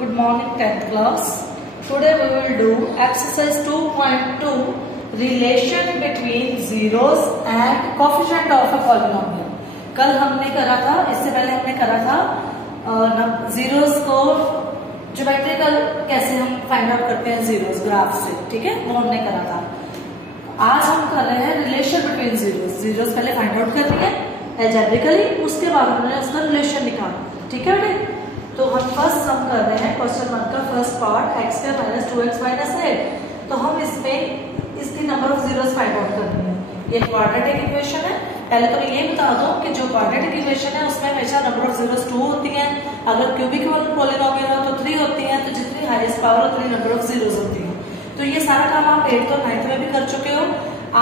Good morning 10th class. Today we will do exercise 2.2 relation between zeros and coefficient of a polynomial. कल हमने करा था, इससे पहले हमने करा था जीरोस को ज्योमेट्रिकल कैसे हम फाइंड आउट करते हैं जीरोस ग्राफ से, ठीक है, वो हमने करा था। आज हम कर रहे हैं रिलेशन बिटवीन जीरोस। जीरोस पहले फाइंड आउट करनी है अलजेब्रिकली, उसके बाद हमने उसका रिलेशन निकालना, ठीक है बेटे। तो हम फर्स्ट सम कर रहे हैं क्वेश्चन 1 का फर्स्ट पार्ट x का माइनस 2x माइनस 8। तो हम इसमें इसकी number of zeros find out करनी है। ये क्वाड्रेटिक इक्वेशन है। पहले तो मैं ये बता दूं कि जो क्वाड्रेटिक इक्वेशन है उसमें हमेशा नंबर ऑफ जीरोस 2 होती हैं। अगर क्यूबिक पॉलीनोमियल हो तो 3 होती हैं। तो जितनी हाईएस्ट पावर उतनी नंबर ऑफ जीरोस होती है। तो ये सारा काम आप 8th और 9th में भी कर चुके हो।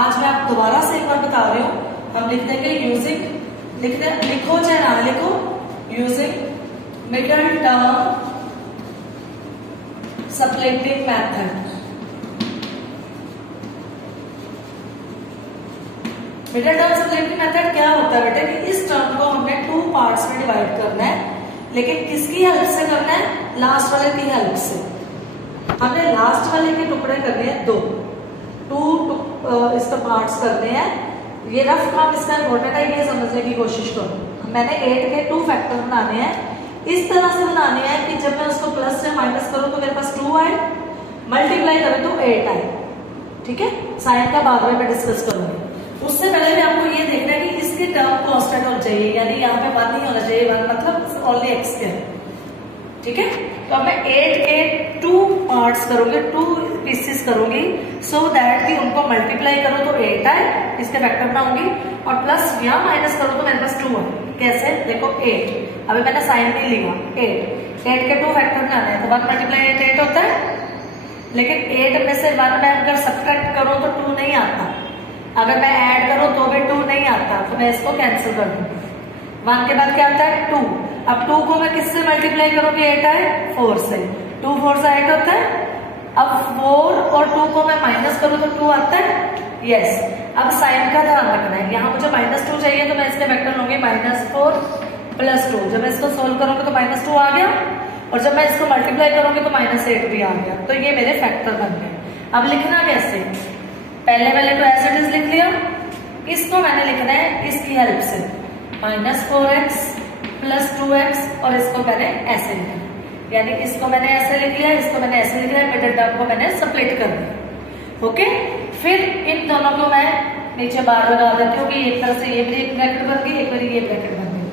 आज मैं आप दोबारा से एक बार बता रही हूँ। हम लिख देंगे यूजिंग, लिखो चाहे ना लिखो, using middle term splitting method. Middle term splitting method क्या होता है बेटे कि इस टर्म को हमने 2 पार्ट्स में डिवाइड करना है, लेकिन किसकी हेल्प से करना है? लास्ट वाले की हेल्प से। हमने लास्ट वाले के टुकड़े करने हैं 2 इसका पार्ट्स करने हैं। ये रफ काम इसका इम्पोर्टेंट है, ये समझने की कोशिश करो। मैंने 8 के 2 फैक्टर बनाने हैं। इस तरह से बनानी है कि जब मैं उसको प्लस से माइनस करूं तो मेरे पास 2 आए, मल्टीप्लाई करूं तो 8 आए, ठीक है। साइन का बाद में मैं डिस्कस करूंगी। उससे पहले भी आपको ये देखना है कि इसके टर्म कांस्टेंट होना चाहिए, यानी यहाँ पे 1 नहीं होना चाहिए, 1 मतलब ओनली x के, ठीक है। तो अब मैं 8 के 2 पार्ट्स करूंगी, 2 पीसेस करूंगी, सो दैट कि उनको मल्टीप्लाई करो तो 8 आए, इसके फैक्टर बनाऊंगी, और प्लस या माइनस करो तो मेरे पास 2 आए। कैसे? देखो 8, अभी मैंने साइन नहीं लिया, 8 के 2 फैक्टर बनाने हैं तो 1 मल्टीप्लाई 8 होता है। लेकिन 8 में से 1 मैं अगर सब्ट्रैक्ट करूं तो 2 नहीं आता, अगर मैं ऐड करूं तो भी 2 नहीं आता, तो मैं इसको कैंसिल कर दूंगी। 1 के बाद क्या आता है? 2। अब 2 को मैं किससे मल्टीप्लाई करूंगी? 8 आए, 4 से। 2 4 से 8 होता है। अब 4 और 2 को मैं माइनस करूं तो 2 आता है, यस। अब साइन का ध्यान रखना है, यहाँ मुझे -2 चाहिए तो मैं इसके वेक्टर लूंगी -4 + 2। जब मैं इसको सोल्व करूंगी तो -2 आ गया, और जब मैं इसको मल्टीप्लाई करूंगी तो -8 भी आ गया। तो ये मेरे फैक्टर बन गए। अब लिखना कैसे? पहले वाले तो एज इट इज लिख लिया, इसको मैंने लिखना है इसकी हेल्प से, -4x + 2x, और इसको मैंने ऐसे लिखा, यानी इसको मैंने ऐसे लिख लिया, इसको मैंने ऐसे लिख लिया, मिडिल टर्म को मैंने स्प्लिट कर दिया, ओके। फिर इन दोनों को मैं नीचे बार लगा देती हूँ कि एक तरह से ये मेरी एक ब्रैकेट बन गई, एक मेरी ये ब्रैकेट बन गई।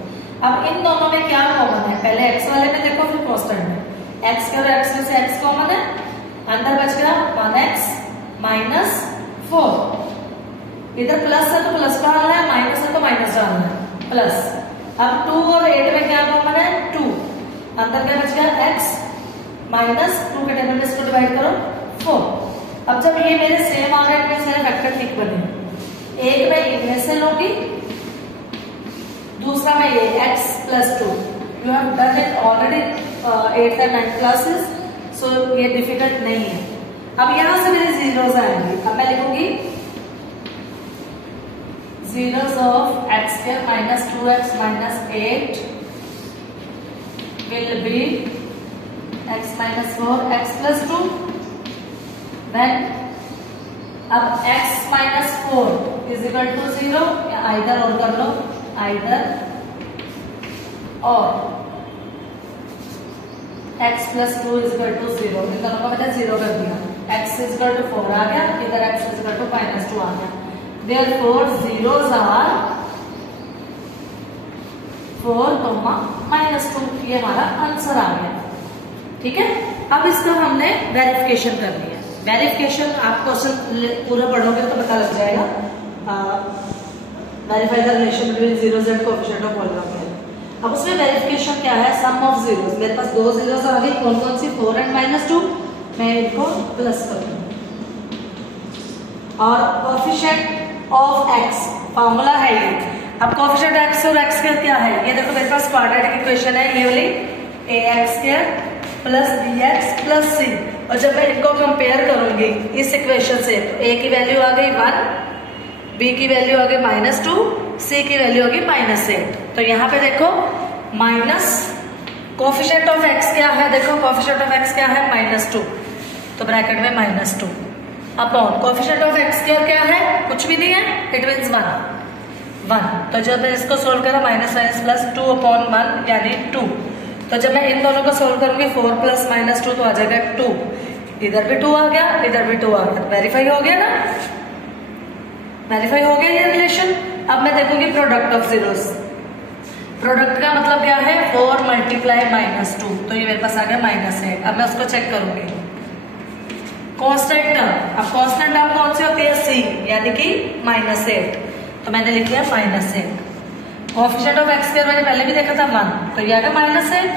अब इन दोनों में क्या कॉमन है? पहले x वाले में देखो, फिर कांस्टेंट में। x के और x में से x कॉमन है, अंदर बच गया 1x - 4। इधर प्लस है तो प्लस डालना है, माइनस है तो माइनस डालना है, प्लस। अब 2 और 8 में क्या कॉमन है? 2। अंदर क्या बच गया? x - 2 के टेबल में इसको डिवाइड करो 4। अब जब ये मेरे सेम आ गए, इनमें सारे फैक्टर ठीक बने। एक मैं इनमें से लूंगी, दूसरा मैं ये x + 2। You have done it already 8th and 9th classes, so ये डिफिकल्ट नहीं है। अब यहां से मेरे जीरोस आएंगे। अब मैं लिखूंगी zeros of x² - 2x - 8 will be x - 4 x + 2। Then अब x - 4 = 0, या आइदर और कर लो, आइदर और x + 2 = 0। इन दोनों को मैंने 0 कर दिया। x = 4 आ गया, इधर x = -2 आ गया। Therefore zeros are 4, -2। ये हमारा आंसर आ गया, ठीक है। अब इसका हमने वेरिफिकेशन करनी है। वेरिफिकेशन आप क्वेश्चन पूरा पढ़ोगे तो पता लग जाएगा। Verify the relation between zeros and coefficient of polynomial. अब उसमें वेरिफिकेशन क्या है? सम ऑफ जीरोस। मेरे पास 2 जीरोस आ गई, कौन कौन सी? 4 और -2। मैं इनको प्लस करूंगी, और कोएफिशिएंट ऑफ x फॉर्मूला है ये। अब कोएफिशिएंट x और x का क्या है? ये देखो मेरे पास क्वाड्रेटिक इक्वेशन है, ये वाली ax² + bx + c। और जब मैं इनको कंपेयर करूंगी इस इक्वेशन से, तो a की वैल्यू आ गई 1, b की वैल्यू आ गई -2, c की वैल्यू होगी -8। तो यहाँ पे देखो कोफिशिएंट ऑफ एक्स क्या है, देखो कोफिशिएंट ऑफ एक्स क्या है -2, तो ब्रैकेट में -2 upon coefficient of x square क्या है, कुछ भी नहीं है, इट मीन्स 1। तो जब मैं इसको सोल्व करा -2 अपॉन 1 यानी 2, तो जब मैं इन दोनों को सोल्व करूंगी 4 + -2 तो आ जाएगा 2, इधर भी 2 आ गया, इधर भी 2 आ गया, वेरीफाई हो गया ना, वेरीफाई हो गया ये रिलेशन। अब मैं देखूंगी प्रोडक्ट ऑफ जीरोस, प्रोडक्ट का मतलब क्या है 4 × -2, तो ये मेरे पास आ गया -8। अब मैं उसको चेक करूंगी कांस्टेंट टर्म। अब कांस्टेंट टर्म कौन सी होती है, सी, यानी कि -8, तो मैंने लिख लिया -8। कोएफिशिएंट ऑफ एक्स स्क्वायर मैंने पहले भी देखा था 1, तो ये आ गया -8,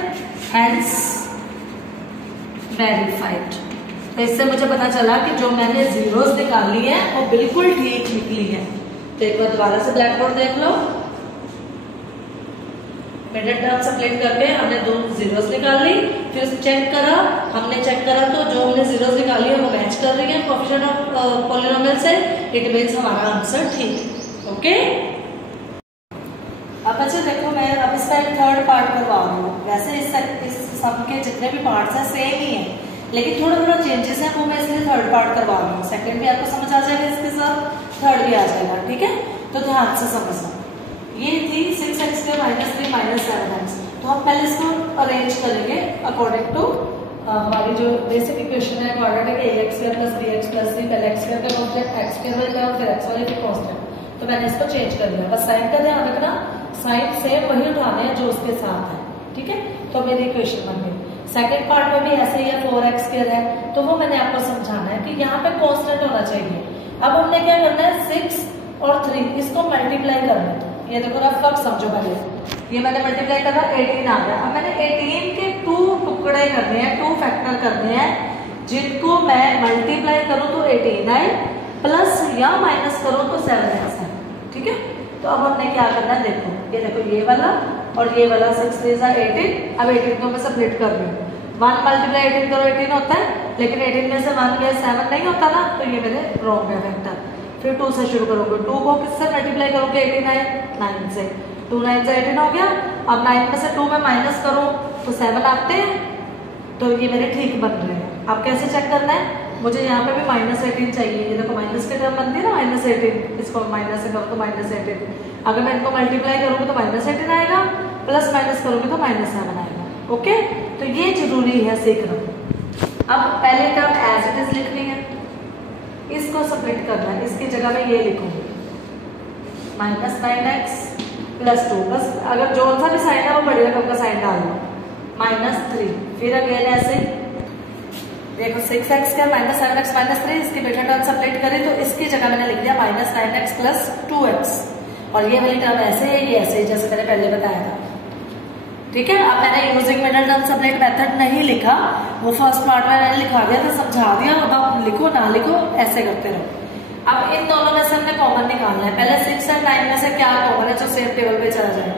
हेंस वेरीफाइड। तो इससे मुझे पता चला कि जो मैंने जीरोस निकाली है वो बिल्कुल ठीक निकली है। तो एक बार दोबारा से ब्लैक बोर्ड देख लो, मिडिल टर्म सब्ट्रैक्ट करके हमने 2 जीरोस निकाल ली, फिर चेक करा, हमने चेक करा तो जो हमने जीरोस निकाली है वो मैच कर रही है कोएफिशिएंट ऑफ पॉलिनोमियल से, इट मींस हमारा आंसर ठीक। ओके, अब बच्चे देखो मैं अब इसका थर्ड पार्ट करवा रही हूँ। वैसे इस सम के जितने भी पार्ट्स हैं सेम ही है, लेकिन थोड़ा थोड़ा चेंजेस है, वो मैं इसलिए थर्ड पार्ट करवा रही हूँ। सेकंड भी आपको समझ आ जाएगा इसके साथ, थर्ड भी आ जाएगा, ठीक है। तो ध्यान से समझना, ये थी 6x² -3 -7x। तो हम पहले इसको अरेंज करेंगे अकॉर्डिंग टू हमारी जो बेसिक इक्वेशन है, क्वाड्रेटिक ax² + bx + c, पहले x² का कांस्टेंट x² वाला फिर x वाले का कांस्टेंट, तो मैंने इसको चेंज कर दिया। बस साइन का ध्यान रखना, साइन सेम वही उठाने हैं जो उसके साथ है, ठीक है। तो मेरी इक्वेशन बन गई। सेकंड पार्ट में भी ऐसे ही है, 4x² है, तो वो मैंने आपको समझाना है कि यहाँ पे कांस्टेंट होना चाहिए। अब हमने क्या करना है, 6 और 3 इसको मल्टीप्लाई करना है। ये देखो रफ वर्क समझो पहले, ये मैंने मल्टीप्लाई करा 18 आ गया। अब मैंने 18 के 2 टुकड़े करने हैं, 2 फैक्टर करने हैं, जिनको मैं मल्टीप्लाई करूं तो 18 आए, प्लस या माइनस करो तो 7x है, ठीक है। तो अब हमने क्या करना है, देखो ये देखो ये वाला और ये वाला 6 3 18। अब 18 को मैं स्प्लिट कर रही हूँ, 1 × 18 करो 18 होता है, लेकिन 18 में से 1 गया 7 नहीं होता ना, तो ये मेरे रॉन्ग है वेक्टर। फिर 2 से शुरू करोगे, 2 को किससे मल्टीप्लाई करोगे, 18 आए 9 से, 2 9 से 18 हो गया। अब 9 में से 2 में माइनस करो तो 7 आते हैं, तो ये मेरे ठीक बन रहे हैं। अब कैसे चेक करना है, मुझे यहाँ पे भी -18 चाहिए। ये देखो माइनस की टर्म बनती है ना, -18, इसको माइनस से करो तो -18। अगर मैं इनको मल्टीप्लाई करूंगी तो -18 आएगा, प्लस माइनस करूंगी तो -7 आएगा। ओके, तो ये जरूरी है सीखना। अब पहले टर्म एज इट इज लिखनी है, इसको स्प्लिट करना है, इसकी जगह में ये लिखूंगी -9x + 2, बस अगर जो सा भी साइन है वो बड़ी रकम का साइन डाल लो, -3। फिर अगेन ऐसे देखो 6x² -7x -3, इसकी बेटा टर्म सब्ट्रैक्ट करें तो इसकी जगह मैंने लिख दिया -9x + 2x, और ये वाली टर्म ऐसे है, ये ऐसे जैसे मैंने पहले बताया था, ठीक है। अब मैंने using middle term subtract method नहीं लिखा, वो फर्स्ट पार्ट में मैंने लिखा दिया था, समझा दिया। अब आप लिखो ना लिखो ऐसे करते रहो। अब इन दोनों में से हमने कॉमन निकालना है। पहले 6 और 9 में से क्या कॉमन है जो सेम टेबल पे चला जाए,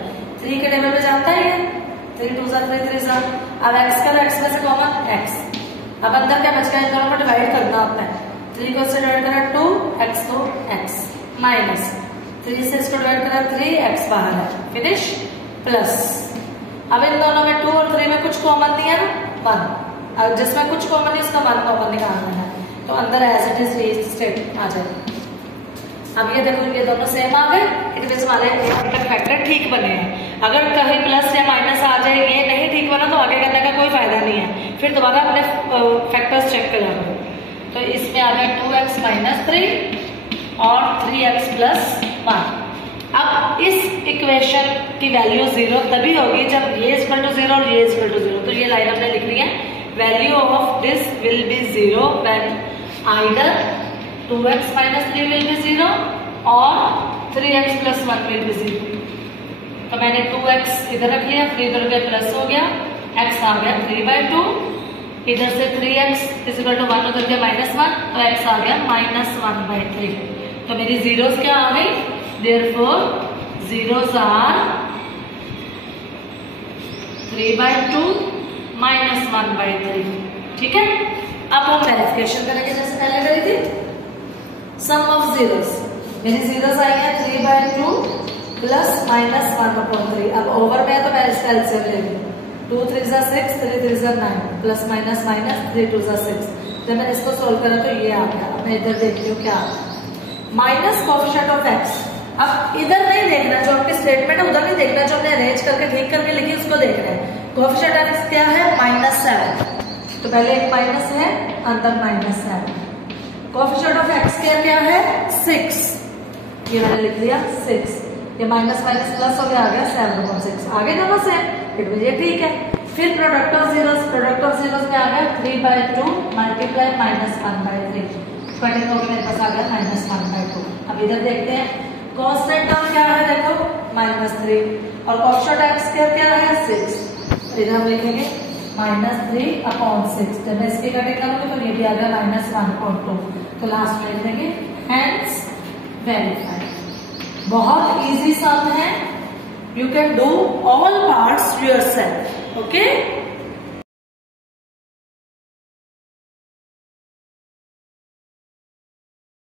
3 के टेबल पे जाता है, 3 2 3 3 सा। अब x का x में से कॉमन x, अब अंदर क्या बच गया, इन दोनों को डिवाइड करना होता है। 3 को इससे डिवाइड करा 2, x को x, माइनस 3 से इसको डिवाइड करा 3, x बाहर है, फिनिश, प्लस। अब इन दोनों में 2 और 3 में कुछ कॉमन नहीं है ना, 1, अब जिसमें कुछ कॉमन है उसका 1 कॉमन निकालना है, तो अंदर एज इट इज ये स्टेप आ जाएगा। अब ये देखो ये दोनों सेम आ गए, इट मींस हमारे फैक्टर ठीक बने हैं। अगर कहीं प्लस या माइनस आ जाए, ये नहीं ठीक बना, तो आगे करने का कोई फायदा नहीं है, फिर दोबारा अपने फैक्टर्स चेक कर लो। तो इसमें आ गया 2x - 3 और 3x + 1। अब इस इक्वेशन की वैल्यू 0 तभी होगी जब ये = 0 और ये = 0, तो ये लाइन हमने लिख ली है, value of this will be 0 when either 2x - 3 will be 0 और 3x + 1 will be 0। तो मैंने 2x इधर रख लिया, 3 इधर गया प्लस हो गया, x आ गया 3/2, इधर से 3x = 1 उधर गया -1, तो x आ गया -1/3। तो मेरी जीरोस क्या आ गई, therefore zeros are 3/2 -1/3, ठीक है। अब हम वेरिफिकेशन करेंगे जैसे पहले करी थी, सम ऑफ जीरोस। मेरी जीरोस आई है 3/2 + -1/3। अब ओवर में है तो मैं इसका एलसीएम ले लूं, 2 3 जा 6, 3 3 जा 9, प्लस माइनस माइनस 3 2 जा 6। जब मैंने इसको सोल्व करा तो ये आ गया। अब मैं इधर देखती हूँ क्या माइनस कोएफिशिएंट ऑफ x। अब इधर नहीं देखना, जो आपकी स्टेटमेंट है उधर नहीं देखना, जो हमने अरेंज करके ठीक करके लिखी उसको देखना है। कोएफिशिएंट ऑफ x क्या है? -7। तो पहले एक माइनस है, अंदर -7। कोएफिशिएंट ऑफ x क्या है? 6। ये मैंने लिख लिया 6। ये माइनस माइनस प्लस हो गया, आ गया 7/6। आगे दोनों सेम, फिर मुझे ठीक है। फिर product of zeros, product of zeros में आ गया 3/2 मल्टीप्लाई -1/3। कटिंग होकर मेरे पास आ गया -1/2। अब इधर देखते हैं कांस्टेंट टर्म क्या है, देखो -3 और कोएफिशिएंट x क्या है? 6। इधर हम लिखेंगे -3/6। जब मैं इसकी कटिंग करूंगी तो ये भी आ गया -1/2। तो लास्ट में लिखेंगे हेंस वेरीफाइड। बहुत इजी सम है, you can do all parts yourself. Okay.